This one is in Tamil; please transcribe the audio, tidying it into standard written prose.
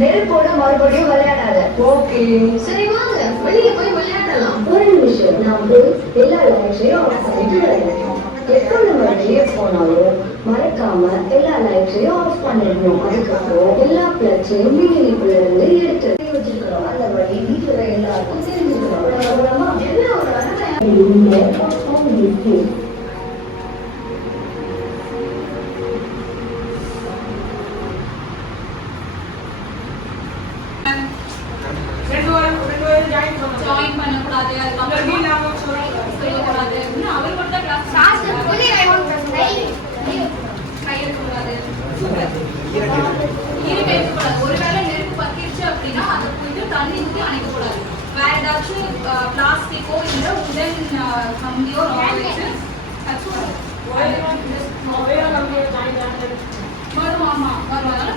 நெருப்போட மறுபடியும் விளையாடாத. ஓகே சரி வாங்க வெளியே போய் விளையாடலாம். ஒரு நிமிஷம் நான் போய் எல்லா லைட்ஸையும் ஆஃப் பண்ணிட்டு வரேன். எப்போ நம்ம வெளியே போனாலும் மறக்காம எல்லா லைட்ஸையும் ஆஃப் பண்ணிடணும். அதுக்கப்புறம் எல்லா பிளட்ஸையும் வீட்டுக்குள்ள இருந்து எடுத்து வச்சிருக்கிறோம். அந்த வழி வீட்டுல எல்லாருக்கும் தெரிஞ்சுக்கிறோம். என்ன ஒரு ஜாயின் பண்ணக்கூடாது, அதுக்கப்புறம் சொல்லக்கூடாது. அவர் மட்டும் கிளாஸ் கையெழுக்கூடாது, இருக்கக்கூடாது. ஒருவேளை நெருப்பு பத்திருச்சு அப்படின்னா அதை போயிட்டு தண்ணி ஊற்றி அணைக்கக்கூடாது. வேற ஏதாச்சும் பிளாஸ்டிக்கோ இல்லை உடன் கம்பியோ வச்சு வருவாமா வருவாங்க